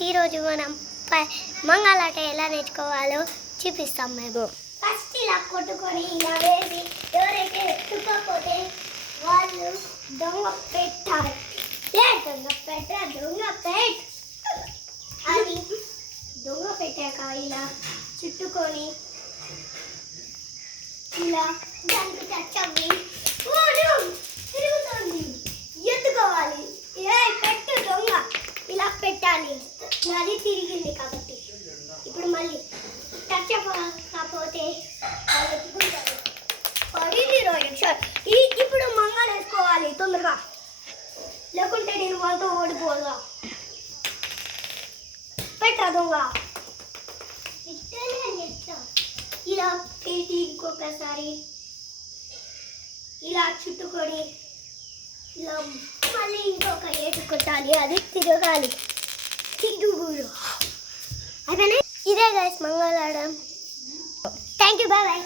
Friends ఈరోజు మనం మంగళాట ఎలా నేర్చుకోవాలో చూపిస్తాం మేము. ఫస్ట్ ఇలా కొట్టుకొని ఇలా వేసి ఎవరైతే ఎత్తుకోకపోతే వాళ్ళు దొంగ పెట్టాలి. దొంగ పెట్ అని దొంగ పెట్టాక ఇలా చుట్టుకొని ఇలా దానికి టచ్ అవ్వి తిరుగుతుంది ఎత్తుకోవాలి. పెట్టు దొంగ ఇలా పెట్టాలి. అది తిరిగింది కాబట్టి ఇప్పుడు మళ్ళీ టచ్ కాకపోతే వాళ్ళు ఎత్తుకుంటారు. పడింది రోహిత్. ఇప్పుడు మంగళ వేసుకోవాలి తొందరగా, లేకుంటే నేను వాళ్ళతో ఓడిపోదా. పెట్టా దొంగ ఇలా పెట్టి ఇంకొకసారి ఇలా చుట్టుకొని ఇలా మళ్ళీ ఇంకొక ఏటు కొట్టాలి. అది తిరగాలి. తిరుగురు అయిపోయినా. ఇదే గైస్ మంగళ ఆడడం. Thank you, bye bye.